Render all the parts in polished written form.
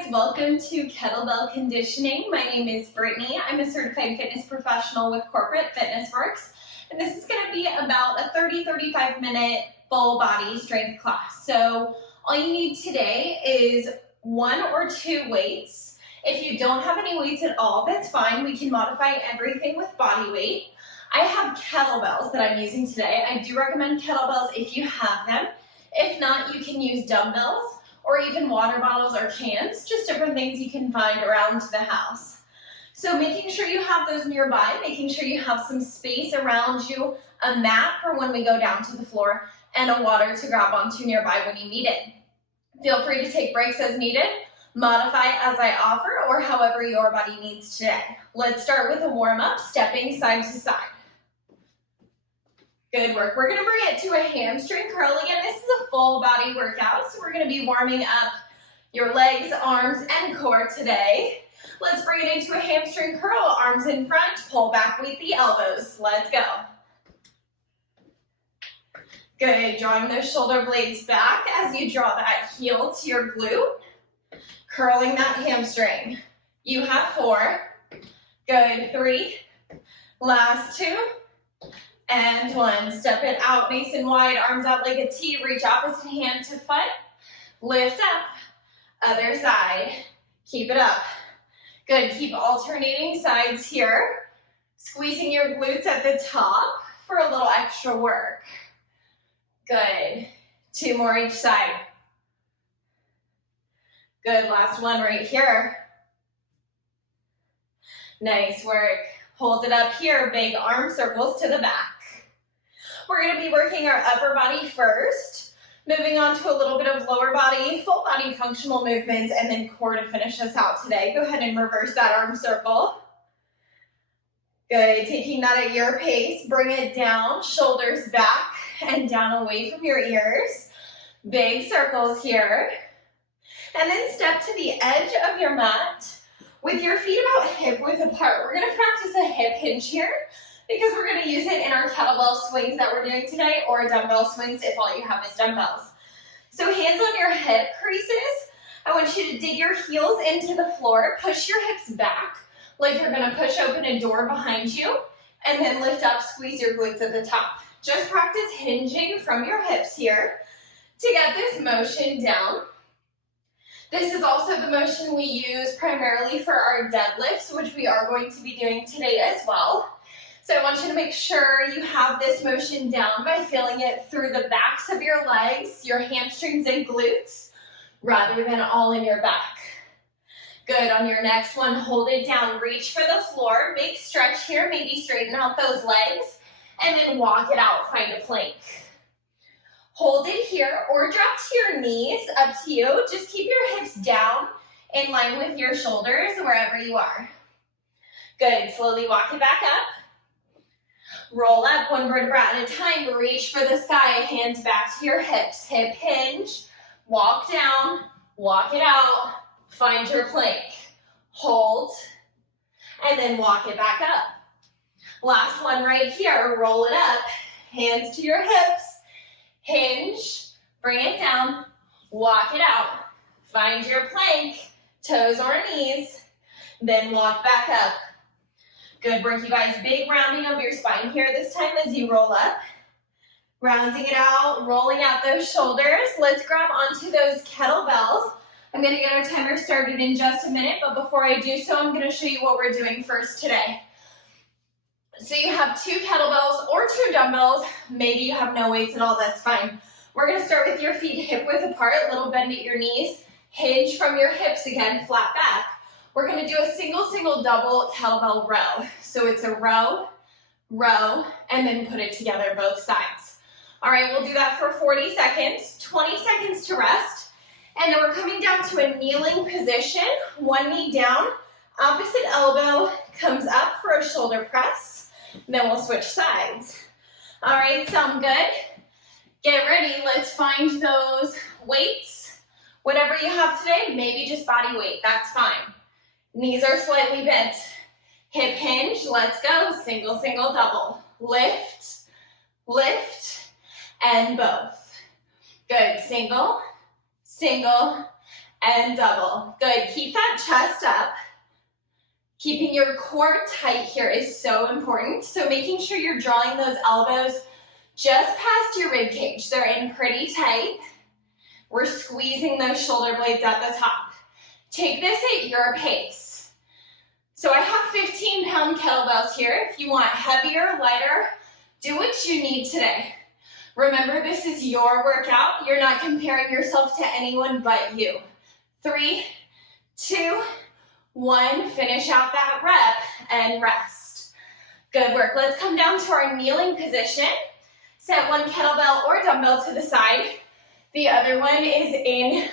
guys, welcome to Kettlebell Conditioning. My name is Brittany. I'm a certified fitness professional with Corporate Fitness Works, and this is going to be about a 30-35 minute full body strength class. So all you need today is 1 or 2 weights. If you don't have any weights at all, that's fine. We can modify everything with body weight. I have kettlebells that I'm using today. I do recommend kettlebells if you have them. If not, you can use dumbbells or even water bottles or cans, just different things you can find around the house. So making sure you have those nearby, making sure you have some space around you, a mat for when we go down to the floor, and a water to grab onto nearby when you need it. Feel free to take breaks as needed, modify as I offer, or however your body needs today. Let's start with a warm-up, stepping side to side. Good work. We're going to bring it to a hamstring curl again. This is a full body workout, so we're going to be warming up your legs, arms, and core today. Let's bring it into a hamstring curl. Arms in front, pull back with the elbows. Let's go. Good. Drawing those shoulder blades back as you draw that heel to your glute. Curling that hamstring. You have 4. Good. 3. Last 2. And 1. Step it out nice and wide, arms out like a T. Reach opposite hand to foot. Lift up. Other side. Keep it up. Good. Keep alternating sides here. Squeezing your glutes at the top for a little extra work. Good. 2 more each side. Good. Last one right here. Nice work. Hold it up here. Big arm circles to the back. We're going to be working our upper body first, moving on to a little bit of lower body, full body functional movements, and then core to finish us out today. Go ahead and reverse that arm circle. Good. Taking that at your pace. Bring it down, shoulders back and down away from your ears. Big circles here. And then step to the edge of your mat with your feet about hip width apart. We're going to practice a hip hinge here because we're going to use it in our kettlebell swings that we're doing today, or dumbbell swings if all you have is dumbbells. So hands on your hip creases. I want you to dig your heels into the floor. Push your hips back like you're going to push open a door behind you, and then lift up, squeeze your glutes at the top. Just practice hinging from your hips here to get this motion down. This is also the motion we use primarily for our deadlifts, which we are going to be doing today as well. So I want you to make sure you have this motion down by feeling it through the backs of your legs, your hamstrings and glutes, rather than all in your back. Good. On your next one, hold it down. Reach for the floor. Big stretch here. Maybe straighten out those legs, and then walk it out. Find a plank. Hold it here or drop to your knees, up to you. Just keep your hips down in line with your shoulders wherever you are. Good. Slowly walk it back up. Roll up 1 vertebra at a time. Reach for the sky. Hands back to your hips. Hip hinge. Walk down. Walk it out. Find your plank. Hold. And then walk it back up. Last one right here. Roll it up. Hands to your hips. Hinge, bring it down, walk it out, find your plank, toes or knees, then walk back up. Good work, you guys. Big rounding of your spine here this time as you roll up. Rounding it out, rolling out those shoulders. Let's grab onto those kettlebells. I'm going to get our timer started in just a minute, but before I do so, I'm going to show you what we're doing first today. So you have 2 kettlebells or 2 dumbbells. Maybe you have no weights at all, that's fine. We're going to start with your feet hip width apart, a little bend at your knees. Hinge from your hips again, flat back. We're going to do a single, double kettlebell row. So it's a row, row, and then put it together both sides. All right, we'll do that for 40 seconds, 20 seconds to rest. And then we're coming down to a kneeling position, 1 knee down, opposite elbow comes up for a shoulder press. Then we'll switch sides. All right, sound good? Get ready. Let's find those weights. Whatever you have today, maybe just body weight. That's fine. Knees are slightly bent. Hip hinge. Let's go. Single, double. Lift, lift, and both. Good. Single, and double. Good, keep that chest up. Keeping your core tight here is so important. So making sure you're drawing those elbows just past your rib cage. They're in pretty tight. We're squeezing those shoulder blades at the top. Take this at your pace. So I have 15-pound kettlebells here. If you want heavier, lighter, do what you need today. Remember, this is your workout. You're not comparing yourself to anyone but you. 3, 2, 1. Finish out that rep and rest. Good work. Let's come down to our kneeling position. Set one kettlebell or dumbbell to the side. The other one is in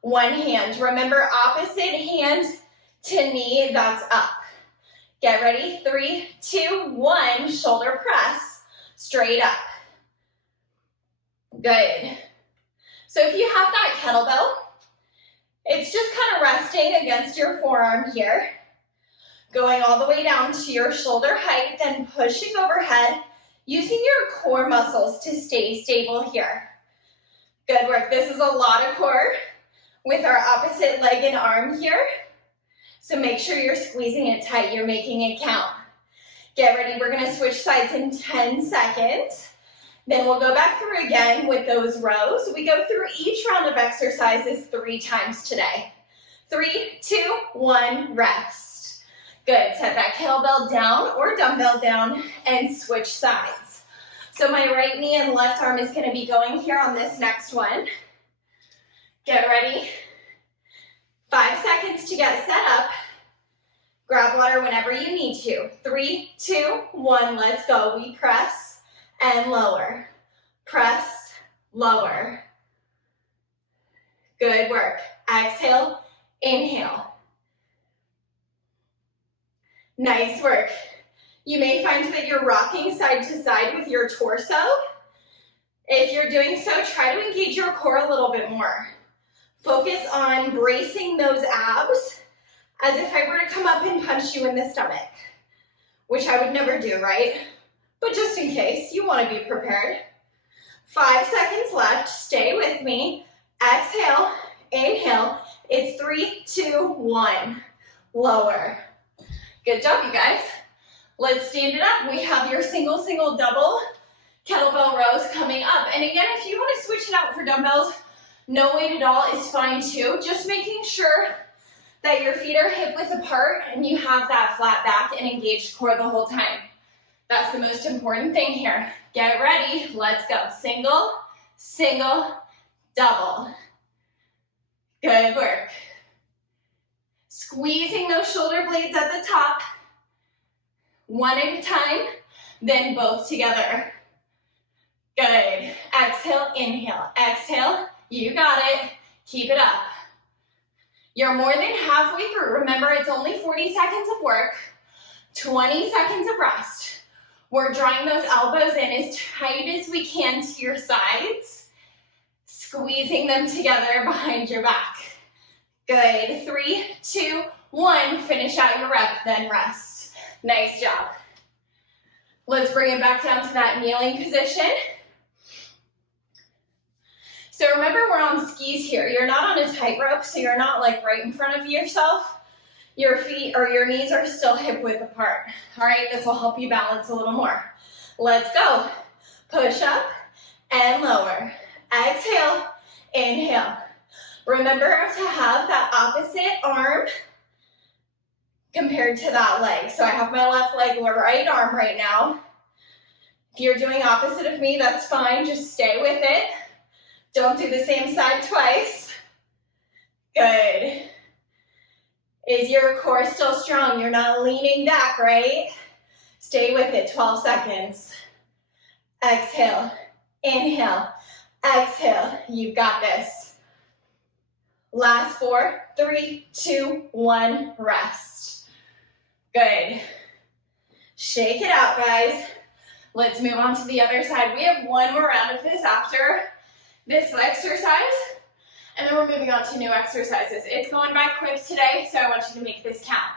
one hand. Remember, opposite hand to knee, that's up. Get ready. 3, 2, 1. Shoulder press. Straight up. Good. So if you have that kettlebell, it's just kind of resting against your forearm here. Going all the way down to your shoulder height, then pushing overhead, using your core muscles to stay stable here. Good work. This is a lot of core with our opposite leg and arm here. So make sure you're squeezing it tight. You're making it count. Get ready. We're going to switch sides in 10 seconds. Then we'll go back through again with those rows. We go through each round of exercises 3 times today. 3, 2, 1, rest. Good. Set that kettlebell down or dumbbell down and switch sides. So my right knee and left arm is going to be going here on this next one. Get ready. 5 seconds to get set up. Grab water whenever you need to. 3, 2, 1, let's go. We press and lower. Press, lower. Good work. Exhale, inhale. Nice work. You may find that you're rocking side to side with your torso. If you're doing so, try to engage your core a little bit more. Focus on bracing those abs as if I were to come up and punch you in the stomach, which I would never do, right? But just in case, you want to be prepared. 5 seconds left. Stay with me. Exhale, inhale. It's 3, 2, 1. Lower. Good job, you guys. Let's stand it up. We have your single, double kettlebell rows coming up. And again, if you want to switch it out for dumbbells, no weight at all is fine too. Just making sure that your feet are hip width apart and you have that flat back and engaged core the whole time. That's the most important thing here. Get ready. Let's go. Single, double. Good work. Squeezing those shoulder blades at the top. One at a time, then both together. Good. Exhale, inhale. Exhale. You got it. Keep it up. You're more than halfway through. Remember, it's only 40 seconds of work, 20 seconds of rest. We're drawing those elbows in as tight as we can to your sides, squeezing them together behind your back. Good. 3, 2, 1. Finish out your rep, then rest. Nice job. Let's bring it back down to that kneeling position. So remember, we're on skis here. You're not on a tightrope, so you're not like right in front of yourself. Your feet or your knees are still hip width apart. All right, this will help you balance a little more. Let's go. Push up and lower. Exhale, inhale. Remember to have that opposite arm compared to that leg. So I have my left leg, right arm right now. If you're doing opposite of me, that's fine. Just stay with it. Don't do the same side twice. Good. Is your core still strong? You're not leaning back, right? Stay with it, 12 seconds. Exhale, inhale, exhale. You've got this. Last 4, 3, 2, 1, rest. Good. Shake it out, guys. Let's move on to the other side. We have one more round of this after this exercise, and then we're moving on to new exercises. It's going by quick today, so I want you to make this count.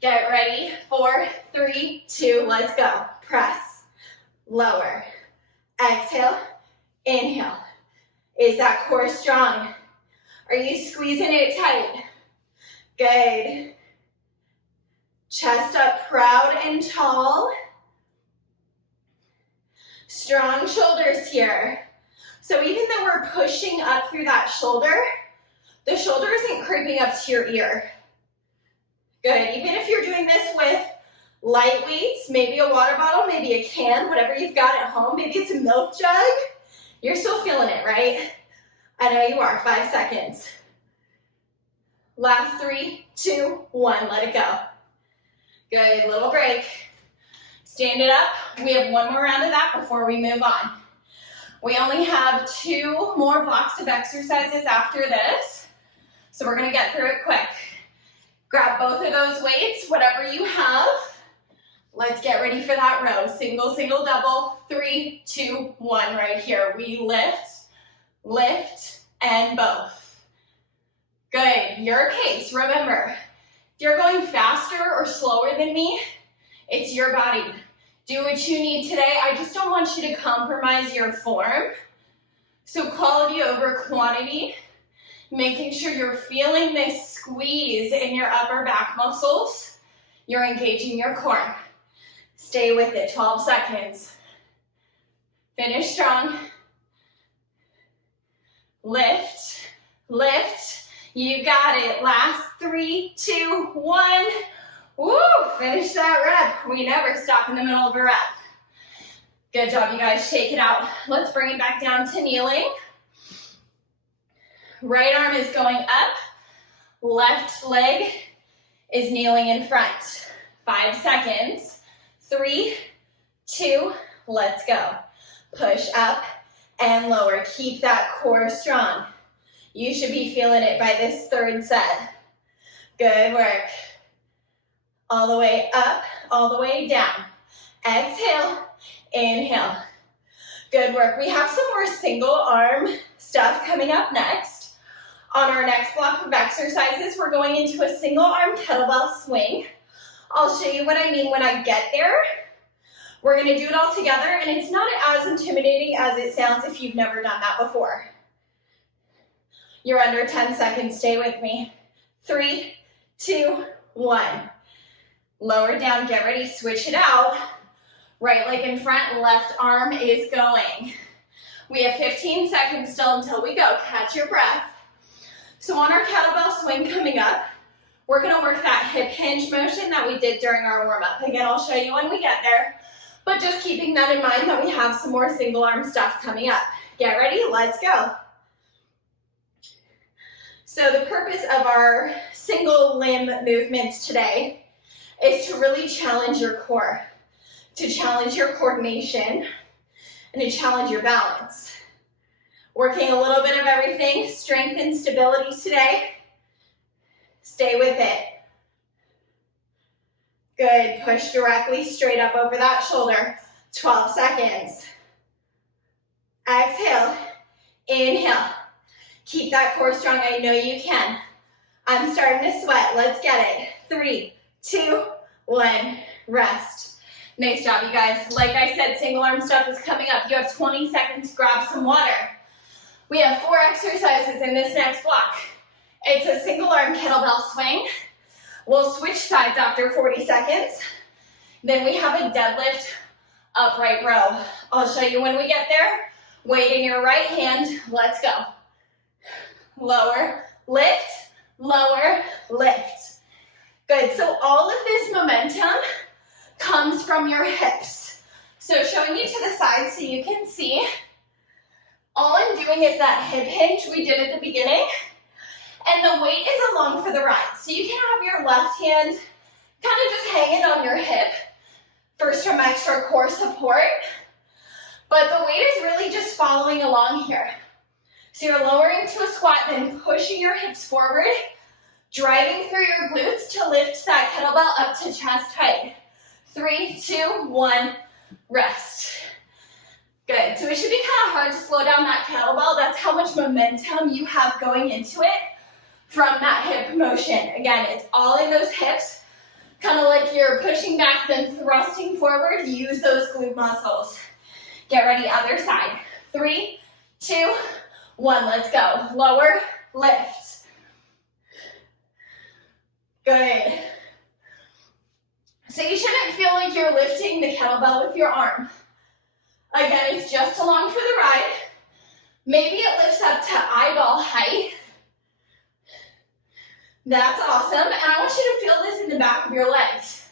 Get ready. 4, 3, 2, let's go. Press, lower, exhale, inhale. Is that core strong? Are you squeezing it tight? Good. Chest up proud and tall. Strong shoulders here. So even though we're pushing up through that shoulder, the shoulder isn't creeping up to your ear. Good. Even if you're doing this with light weights, maybe a water bottle, maybe a can, whatever you've got at home, maybe it's a milk jug, you're still feeling it, right? I know you are. 5 seconds. Last 3, 2, 1. Let it go. Good. Little break. Stand it up. We have one more round of that before we move on. We only have 2 more blocks of exercises after this, so we're going to get through it quick. Grab both of those weights, whatever you have. Let's get ready for that row. Single, single, double. 3, 2, 1 right here. We lift, lift, and both. Good. Your pace. Remember, if you're going faster or slower than me, it's your body. Do what you need today. I just don't want you to compromise your form. So quality over quantity. Making sure you're feeling this squeeze in your upper back muscles. You're engaging your core. Stay with it. 12 seconds. Finish strong. Lift, lift. You got it. Last 3, 2, 1. Woo! Finish that rep. We never stop in the middle of a rep. Good job, you guys. Shake it out. Let's bring it back down to kneeling. Right arm is going up. Left leg is kneeling in front. 5 seconds. 3, 2, let's go. Push up and lower. Keep that core strong. You should be feeling it by this 3rd set. Good work. All the way up, all the way down. Exhale, inhale. Good work. We have some more single arm stuff coming up next. On our next block of exercises, we're going into a single arm kettlebell swing. I'll show you what I mean when I get there. We're going to do it all together, and it's not as intimidating as it sounds if you've never done that before. You're under 10 seconds. Stay with me. 3, 2, 1. Lower down, get ready, switch it out. Right leg in front, left arm is going. We have 15 seconds still until we go. Catch your breath. So on our kettlebell swing coming up, we're gonna work that hip hinge motion that we did during our warm-up. Again, I'll show you when we get there, but just keeping that in mind that we have some more single arm stuff coming up. Get ready, let's go. So the purpose of our single limb movements today is to really challenge your core, to challenge your coordination, and to challenge your balance. Working a little bit of everything, strength and stability today. Stay with it. Good, push directly straight up over that shoulder. 12 seconds. Exhale, inhale. Keep that core strong, I know you can. I'm starting to sweat, let's get it. 3, 2, 1, rest. Nice job, you guys. Like I said, single arm stuff is coming up. You have 20 seconds to grab some water. We have 4 exercises in this next block. It's a single arm kettlebell swing. We'll switch sides after 40 seconds. Then we have a deadlift upright row. I'll show you when we get there. Weight in your right hand. Let's go. Lower, lift, lower, lift. Good, so all of this momentum comes from your hips. So showing you to the side so you can see. All I'm doing is that hip hinge we did at the beginning, and the weight is along for the ride. So you can have your left hand kind of just hanging on your hip for some extra core support, but the weight is really just following along here. So you're lowering to a squat, then pushing your hips forward, driving through your glutes to lift that kettlebell up to chest height. 3, 2, 1, rest. Good, so it should be kind of hard to slow down that kettlebell. That's how much momentum you have going into it from that hip motion. Again, it's all in those hips, kind of like you're pushing back, then thrusting forward. Use those glute muscles. Get ready, other side. 3, 2, 1, let's go. Lower, lift. Good. So you shouldn't feel like you're lifting the kettlebell with your arm. Again, it's just along for the ride. Maybe it lifts up to eyeball height. That's awesome. And I want you to feel this in the back of your legs.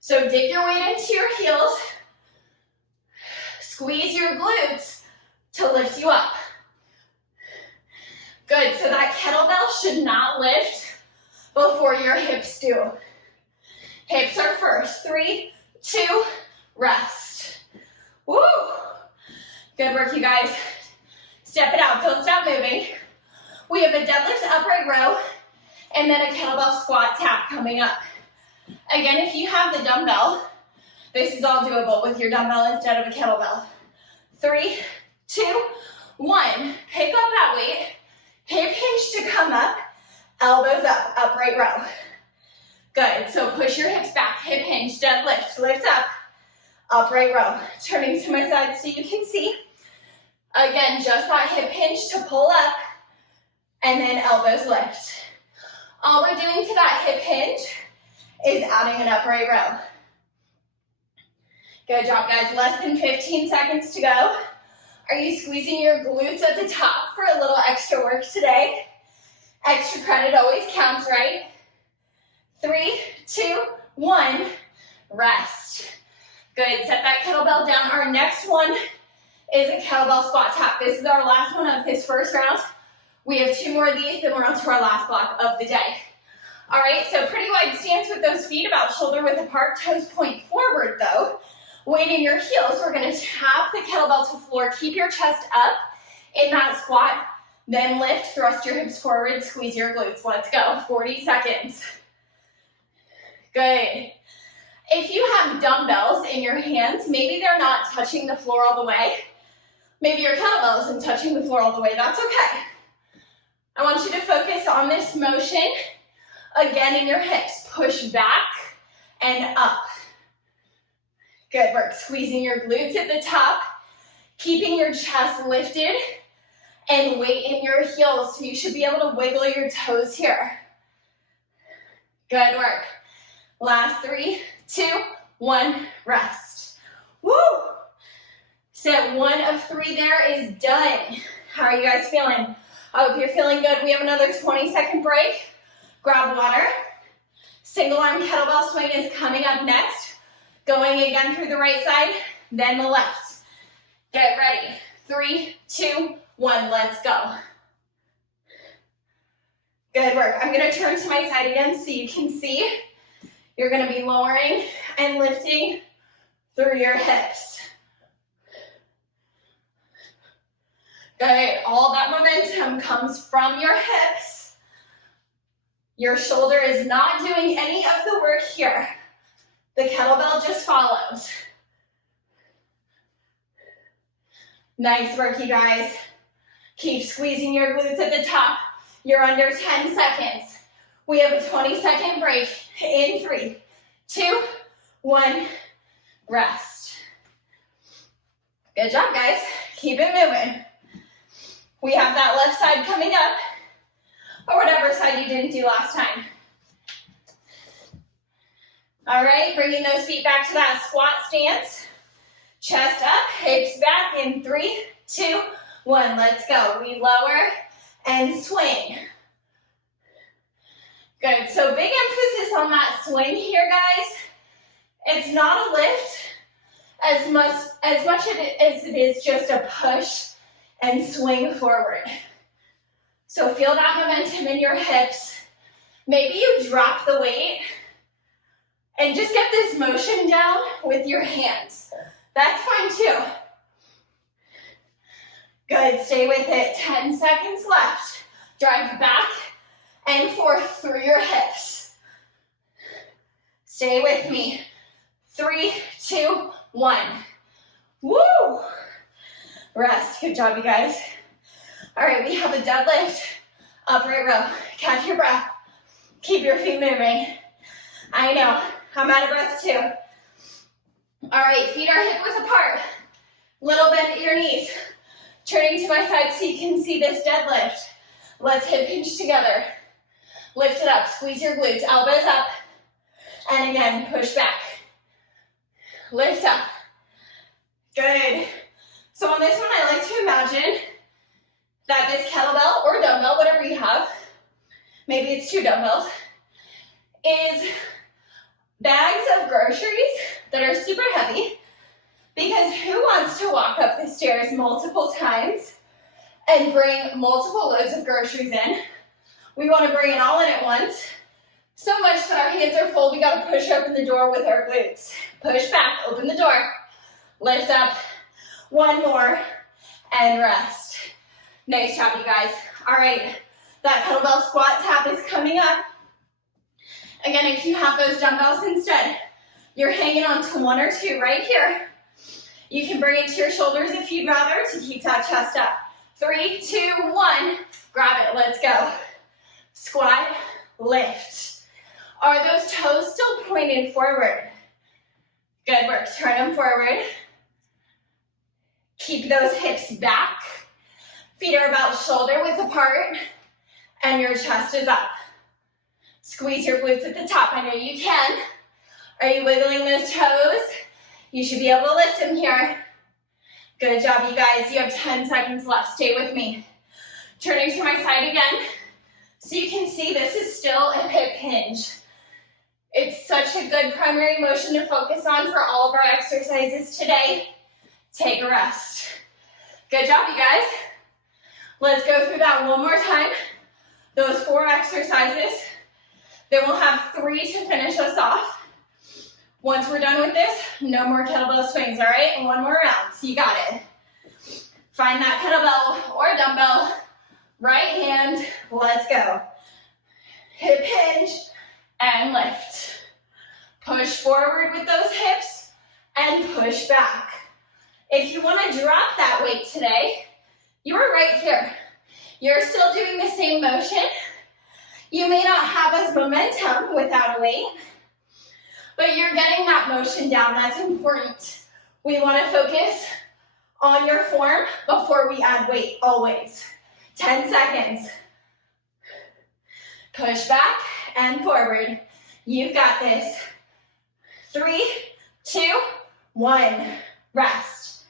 So dig your weight into your heels. Squeeze your glutes to lift you up. Good, so that kettlebell should not lift before your hips do. Hips are first. 3, 2, rest. Woo! Good work, you guys. Step it out, don't stop moving. We have a deadlift upright row and then a kettlebell squat tap coming up. Again, if you have the dumbbell, this is all doable with your dumbbell instead of a kettlebell. 3, 2, 1. Pick up that weight. Hip hinge to come up. Elbows up. Upright row. Good. So push your hips back. Hip hinge. Deadlift. Lift up. Upright row. Turning to my side so you can see. Again, just that hip hinge to pull up. And then elbows lift. All we're doing to that hip hinge is adding an upright row. Good job, guys. Less than 15 seconds to go. Are you squeezing your glutes at the top for a little extra work today? Extra credit always counts, right? 3, 2, 1, rest. Good, set that kettlebell down. Our next one is a kettlebell squat tap. This is our last one of this first round. We have 2 more of these, then we're on to our last block of the day. All right, so pretty wide stance with those feet about shoulder width apart, toes point forward though. Weight in your heels, we're gonna tap the kettlebell to floor, keep your chest up in that squat, then lift, thrust your hips forward, squeeze your glutes. Let's go, 40 seconds. Good. If you have dumbbells in your hands, maybe they're not touching the floor all the way. Maybe your kettlebell isn't touching the floor all the way, that's okay. I want you to focus on this motion, again in your hips. Push back and up. Good work, squeezing your glutes at the top, keeping your chest lifted, and weight in your heels, so you should be able to wiggle your toes here. Good work. Last 3, 2, 1, rest. Woo! Set 1 of 3 there is done. How are you guys feeling? I hope you're feeling good. We have another 20-second break. Grab water. Single arm kettlebell swing is coming up next. Going again through the right side, then the left. Get ready. 3, 2, 1, let's go. Good work. I'm gonna turn to my side again so you can see. You're gonna be lowering and lifting through your hips. Good. All that momentum comes from your hips. Your shoulder is not doing any of the work here. The kettlebell just follows. Nice work, you guys. Keep squeezing your glutes at the top. You're under 10 seconds. We have a 20-second break in 3, 2, 1, rest. Good job, guys. Keep it moving. We have that left side coming up, or whatever side you didn't do last time. All right, bringing those feet back to that squat stance. Chest up, hips back in 3, 2, 1. Let's go. We lower and swing. Good, so big emphasis on that swing here, guys. It's not a lift as much as it is just a push and swing forward. So feel that momentum in your hips. Maybe you drop the weight and just get this motion down with your hands. That's fine too. Good, stay with it. 10 seconds left. Drive back and forth through your hips. Stay with me. 3, 2, 1. Woo! Rest. Good job, you guys. All right, we have a deadlift, upright row. Catch your breath. Keep your feet moving. I know, I'm out of breath too. All right, feet are hip width apart. Little bend at your knees. Turning to my side so you can see this deadlift. Let's hip hinge together. Lift it up, squeeze your glutes, elbows up. And again, push back. Lift up. Good. So on this one, I like to imagine that this kettlebell or dumbbell, whatever you have, maybe it's 2 dumbbells, is bags of groceries that are super heavy, because who wants to walk up the stairs multiple times and bring multiple loads of groceries in? We want to bring it all in at once, so much that our hands are full, we got to push open the door with our glutes. Push back, open the door, lift up, one more, and rest. Nice job, you guys. All right, that kettlebell squat tap is coming up. Again, if you have those dumbbells instead, you're hanging on to 1 or 2 right here. You can bring it to your shoulders if you'd rather to keep that chest up. 3, 2, 1, grab it, let's go. Squat, lift. Are those toes still pointed forward? Good work, turn them forward. Keep those hips back. Feet are about shoulder width apart, and your chest is up. Squeeze your glutes at the top. I know you can. Are you wiggling those toes? You should be able to lift them here. Good job, you guys. You have 10 seconds left. Stay with me. Turning to my side again. So you can see this is still a hip hinge. It's such a good primary motion to focus on for all of our exercises today. Take a rest. Good job, you guys. Let's go through that one more time. Those 4 exercises. Then we'll have 3 to finish us off. Once we're done with this, no more kettlebell swings, all right? And 1 more round, so you got it. Find that kettlebell or dumbbell, right hand, let's go. Hip hinge and lift. Push forward with those hips and push back. If you want to drop that weight today, you're right here. You're still doing the same motion. You may not have as momentum without a weight, but you're getting that motion down. That's important. We want to focus on your form before we add weight, always. 10 seconds. Push back and forward. You've got this. 3, 2, 1. Rest.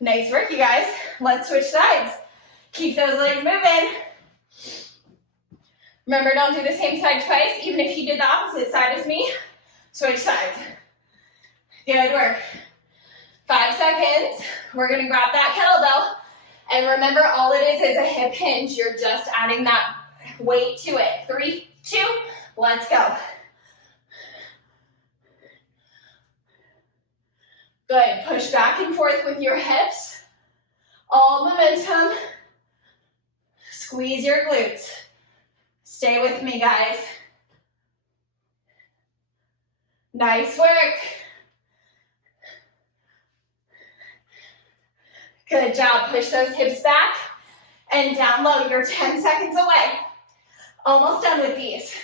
Nice work, you guys. Let's switch sides. Keep those legs moving. Remember, don't do the same side twice, even if you did the opposite side as me. Switch sides. Good work. 5 seconds. We're gonna grab that kettlebell. And remember, all it is a hip hinge. You're just adding that weight to it. 3, 2, let's go. Good, push back and forth with your hips. All momentum. Squeeze your glutes. Stay with me, guys. Nice work. Good job, push those hips back and down low. You're 10 seconds away. Almost done with these.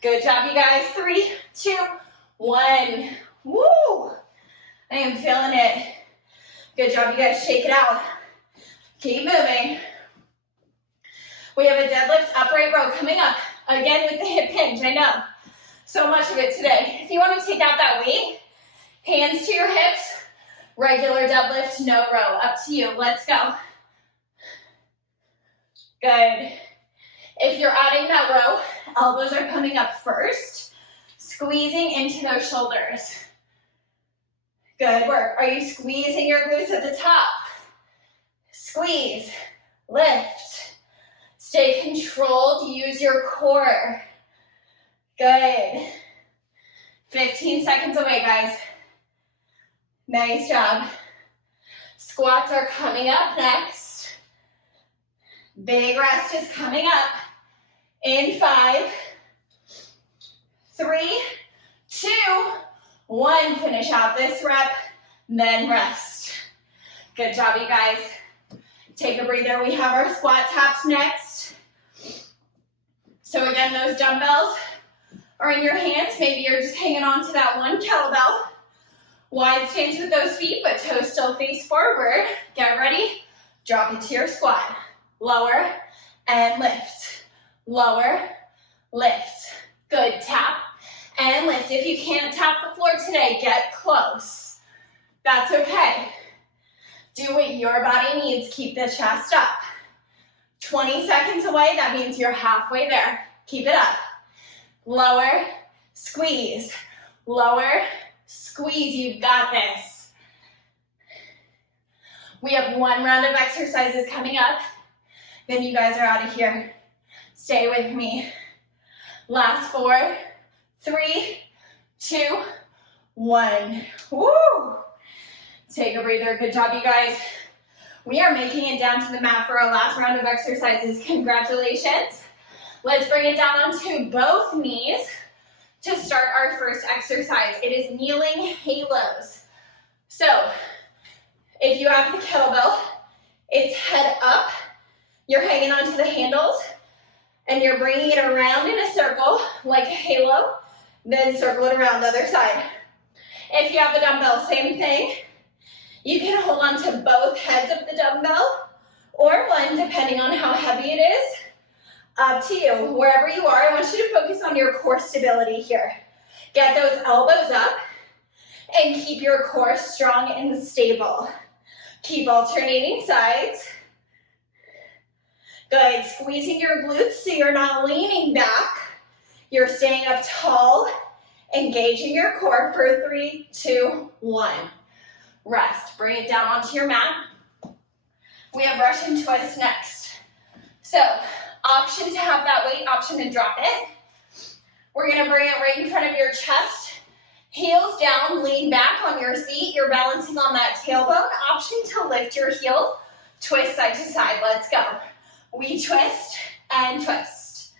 Good job, you guys. 3, 2, 1. Woo! I am feeling it. Good job, you guys. Shake it out. Keep moving. We have a deadlift upright row coming up. Again with the hip hinge, I know. So much of it today. If you want to take out that weight, hands to your hips, regular deadlift, no row. Up to you. Let's go. Good. If you're adding that row, elbows are coming up first, squeezing into those shoulders. Good work. Are you squeezing your glutes at the top? Squeeze, lift. Stay controlled, use your core. Good. 15 seconds away, guys. Nice job. Squats are coming up next. Big rest is coming up. In 5, 3, 2, 1. Finish out this rep, then rest. Good job, you guys. Take a breather. We have our squat taps next. So again, those dumbbells are in your hands. Maybe you're just hanging on to that one kettlebell. Wide stance with those feet, but toes still face forward. Get ready. Drop it to your squat. Lower and lift. Lower, lift. Good, tap and lift. If you can't tap the floor today, get close. That's okay. Do what your body needs. Keep the chest up. 20 seconds away, that means you're halfway there. Keep it up. Lower, squeeze. Lower, squeeze. You've got this. We have one round of exercises coming up. Then you guys are out of here. Stay with me. Last 4, 3, 2, 1. Woo! Take a breather. Good job, you guys. We are making it down to the mat for our last round of exercises. Congratulations. Let's bring it down onto both knees to start our first exercise. It is kneeling halos. So, if you have the kettlebell, it's head up. You're hanging onto the handles, and you're bringing it around in a circle like a halo, then circle it around the other side. If you have a dumbbell, same thing. You can hold on to both heads of the dumbbell or one, depending on how heavy it is. Up to you. Wherever you are, I want you to focus on your core stability here. Get those elbows up and keep your core strong and stable. Keep alternating sides. Good. Squeezing your glutes so you're not leaning back. You're staying up tall, engaging your core for 3, 2, 1. Rest. Bring it down onto your mat. We have Russian twist next. So, option to have that weight, option to drop it. We're going to bring it right in front of your chest. Heels down, lean back on your seat. You're balancing on that tailbone. Option to lift your heels, twist side to side. Let's go. We twist and twist.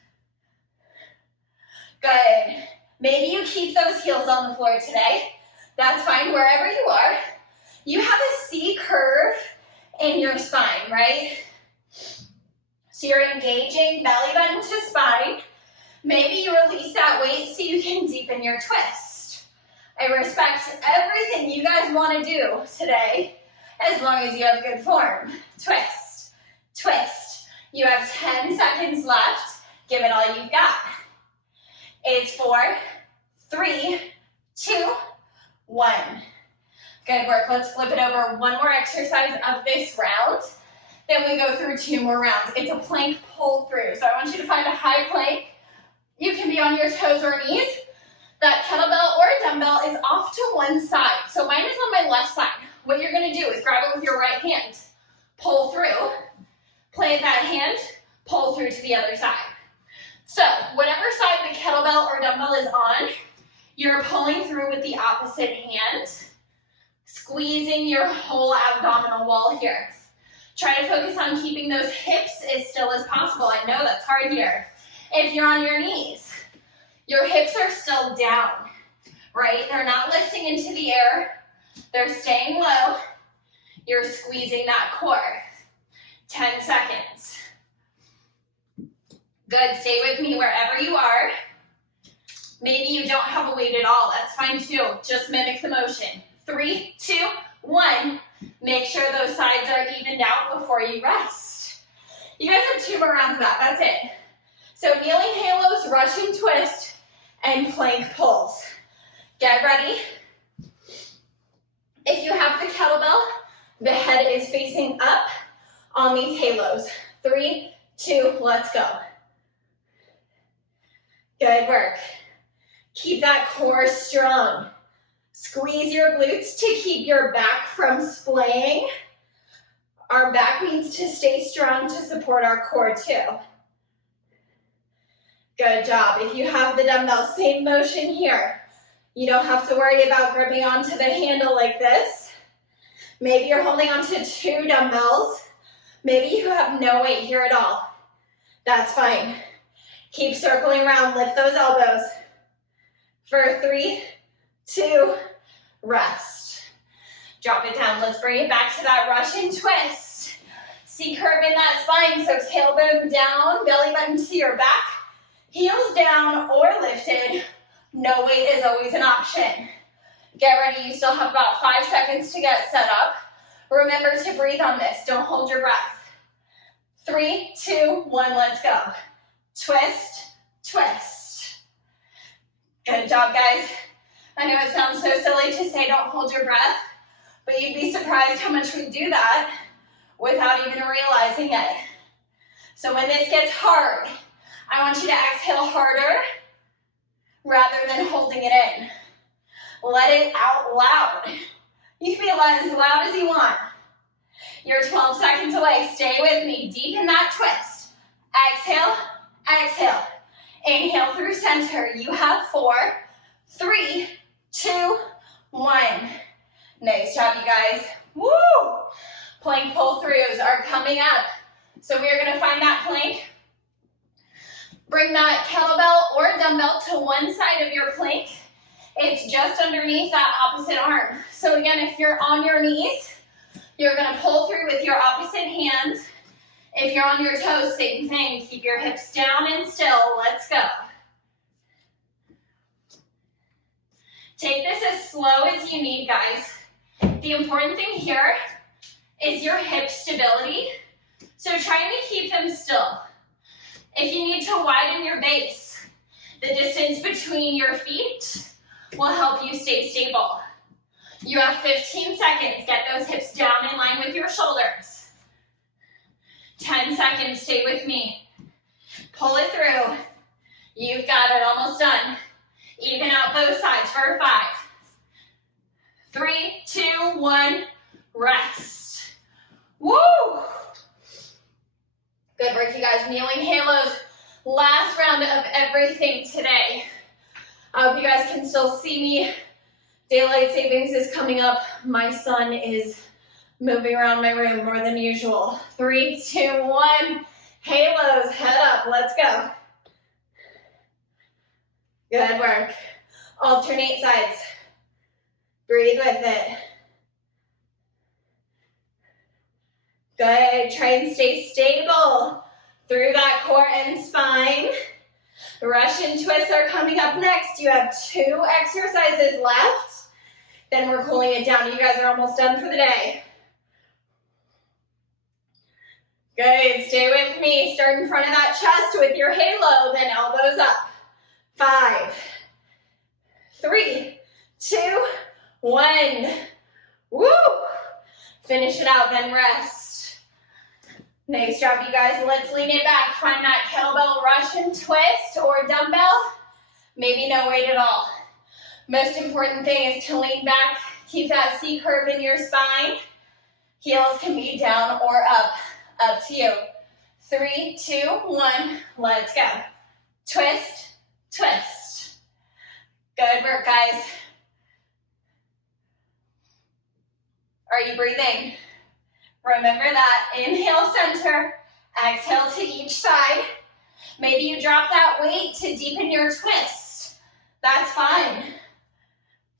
Good. Maybe you keep those heels on the floor today. That's fine, wherever you are. You have a C curve in your spine, right? So you're engaging belly button to spine. Maybe you release that weight so you can deepen your twist. I respect everything you guys want to do today, as long as you have good form. Twist, twist. You have 10 seconds left. Give it all you've got. It's 4, 3, 2, 1. Good work. Let's flip it over. One more exercise of this round. Then we go through 2 more rounds. It's a plank pull through. So I want you to find a high plank. You can be on your toes or knees. That kettlebell or dumbbell is off to one side. So mine is on my left side. What you're going to do is grab it with your right hand. Pull through. Plant that hand. Pull through to the other side. So whatever side the kettlebell or dumbbell is on, you're pulling through with the opposite hand. Squeezing your whole abdominal wall here. Try to focus on keeping those hips as still as possible. I know that's hard here. If you're on your knees, your hips are still down, right? They're not lifting into the air. They're staying low. You're squeezing that core. 10 seconds. Good, stay with me wherever you are. Maybe you don't have a weight at all. That's fine too. Just mimic the motion. 3, 2, 1. Make sure those sides are evened out before you rest. You guys have 2 more rounds of that. That's it. So kneeling halos, Russian twist, and plank pulls. Get ready. If you have the kettlebell, the head is facing up on these halos. 3, 2, let's go. Good work. Keep that core strong. Squeeze your glutes to keep your back from splaying. Our back needs to stay strong to support our core too. Good job. If you have the dumbbell, same motion here. You don't have to worry about gripping onto the handle like this. Maybe you're holding onto 2 dumbbells. Maybe you have no weight here at all. That's fine. Keep circling around. Lift those elbows. For 3, 2, rest. Drop it down. Let's bring it back to that Russian twist. C curve in that spine, so tailbone down, belly button to your back, heels down or lifted. No weight is always an option. Get ready. You still have about 5 seconds to get set up. Remember to breathe on this. Don't hold your breath. 3, 2, 1, let's go. Twist, twist. Good job, guys. I know it sounds so silly to say don't hold your breath, but you'd be surprised how much we do that without even realizing it. So when this gets hard, I want you to exhale harder rather than holding it in. Let it out loud. You can be as loud as you want. You're 12 seconds away. Stay with me. Deepen that twist. Exhale, exhale. Inhale through center. You have 4, 3, 2, 1. Nice job, you guys. Woo! Plank pull-throughs are coming up. So we are going to find that plank. Bring that kettlebell or dumbbell to one side of your plank. It's just underneath that opposite arm. So again, if you're on your knees, you're going to pull through with your opposite hand. If you're on your toes, same thing. Keep your hips down and still. Let's go. Take this as slow as you need, guys. The important thing here is your hip stability. So trying to keep them still. If you need to widen your base, the distance between your feet will help you stay stable. You have 15 seconds. Get those hips down in line with your shoulders. 10 seconds. Stay with me. Pull it through. You've got it. Almost done. Even out both sides for 5, 3, 2, 1. Rest. Woo! Good work, you guys. Kneeling halos. Last round of everything today. I hope you guys can still see me. Daylight savings is coming up. My son is moving around my room more than usual. 3, 2, 1. Halos, head up. Let's go. Good work. Alternate sides. Breathe with it. Good. Try and stay stable through that core and spine. Russian twists are coming up next. You have 2 exercises left. Then we're cooling it down. You guys are almost done for the day. Good. Stay with me. Start in front of that chest with your halo, then elbows up. 5, 3, 2, 1. Woo! Finish it out, then rest. Nice job, you guys. Let's lean it back. Find that kettlebell Russian twist or dumbbell. Maybe no weight at all. Most important thing is to lean back. Keep that C curve in your spine. Heels can be down or up. Up to you. 3, 2, 1. Let's go. Twist, twist. Good work, guys. Are you breathing? Remember that. Inhale, center. Exhale to each side. Maybe you drop that weight to deepen your twist. That's fine.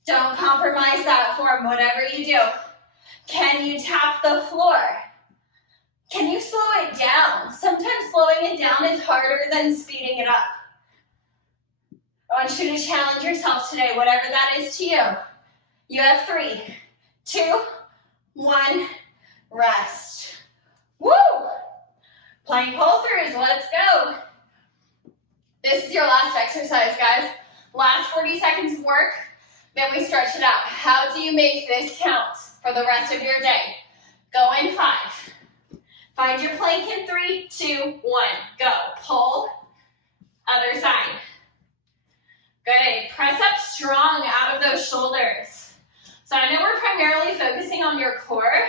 Don't compromise that form, whatever you do. Can you tap the floor? Can you slow it down? Sometimes slowing it down is harder than speeding it up. I want you to challenge yourself today, whatever that is to you. You have 3, 2, 1, rest. Woo! Plank pull-throughs, let's go. This is your last exercise, guys. Last 40 seconds of work, then we stretch it out. How do you make this count for the rest of your day? Go in 5. Find your plank in 3, 2, 1. Go. Pull. Other side. Good. Press up strong out of those shoulders. So I know we're primarily focusing on your core,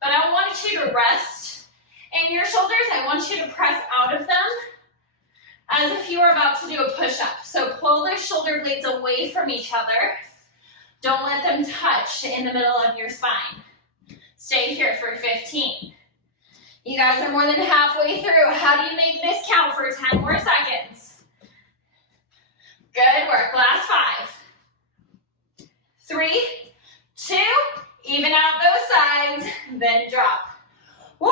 but I want you to rest in your shoulders. I want you to press out of them as if you were about to do a push-up. So pull the shoulder blades away from each other. Don't let them touch in the middle of your spine. Stay here for 15. You guys are more than halfway through. How do you make this count for 10 more seconds? Good work. Last 5. 3, 2, even out those sides, then drop. Woo!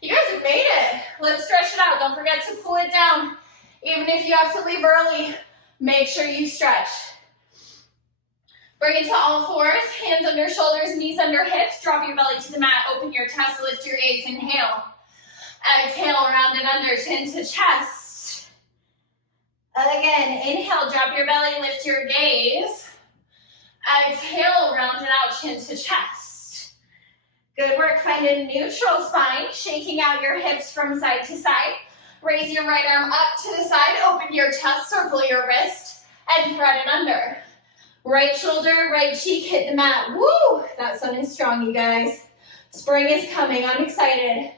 You guys have made it. Let's stretch it out. Don't forget to pull it down. Even if you have to leave early, make sure you stretch. Bring it to all fours, hands under shoulders, knees under hips. Drop your belly to the mat, open your chest, lift your gaze, inhale. Exhale, round it under, chin to chest. Again, inhale, drop your belly, lift your gaze. Exhale, round it out, chin to chest. Good work, find a neutral spine, shaking out your hips from side to side. Raise your right arm up to the side, open your chest, circle your wrist, and thread it under. Right shoulder, right cheek, hit the mat. Woo! That sun is strong, you guys. Spring is coming, I'm excited.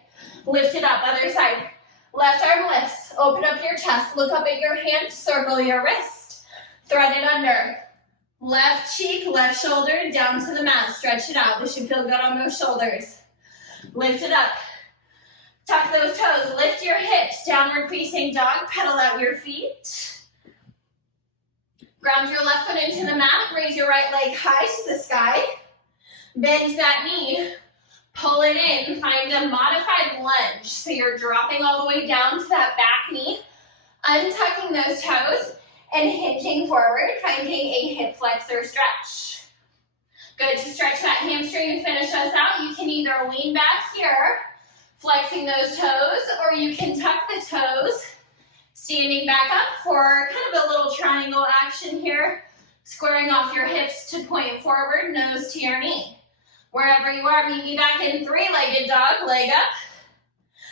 Lift it up, other side. Left arm lifts, open up your chest, look up at your hand, circle your wrist. Thread it under. Left cheek, left shoulder, down to the mat. Stretch it out. This should feel good on those shoulders. Lift it up. Tuck those toes. Lift your hips. Downward facing dog. Pedal out your feet. Ground your left foot into the mat. Raise your right leg high to the sky. Bend that knee. Pull it in. Find a modified lunge. So you're dropping all the way down to that back knee. Untucking those toes. And hinging forward, finding a hip flexor stretch. Good to stretch that hamstring and finish us out. You can either lean back here, flexing those toes, or you can tuck the toes, standing back up for kind of a little triangle action here, squaring off your hips to point forward, nose to your knee. Wherever you are, meet me back in three-legged dog, leg up,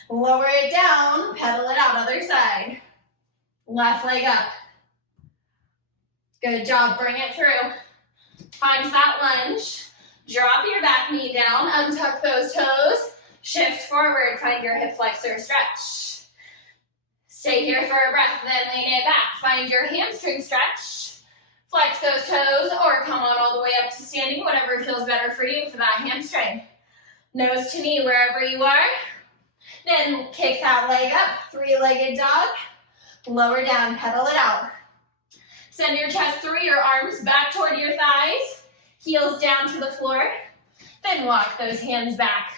lower it down, pedal it out, other side. Left leg up. Good job, bring it through. Find that lunge. Drop your back knee down, untuck those toes, shift forward, find your hip flexor stretch. Stay here for a breath, then lean it back. Find your hamstring stretch. Flex those toes or come on all the way up to standing, whatever feels better for you for that hamstring. Nose to knee wherever you are. Then kick that leg up, three-legged dog. Lower down, pedal it out. Send your chest through, your arms back toward your thighs, heels down to the floor. Then walk those hands back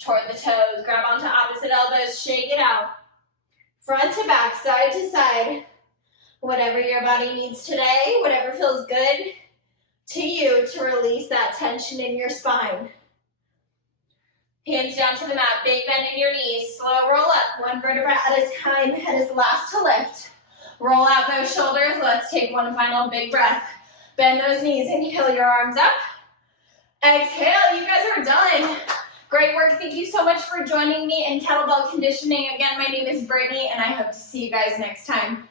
toward the toes. Grab onto opposite elbows, shake it out. Front to back, side to side. Whatever your body needs today, whatever feels good to you to release that tension in your spine. Hands down to the mat, big bend in your knees. Slow roll up, one vertebra at a time. Head is last to lift. Roll out those shoulders. Let's take one final big breath. Bend those knees. Inhale your arms up. Exhale. You guys are done. Great work. Thank you so much for joining me in kettlebell conditioning. Again, my name is Brittany, and I hope to see you guys next time.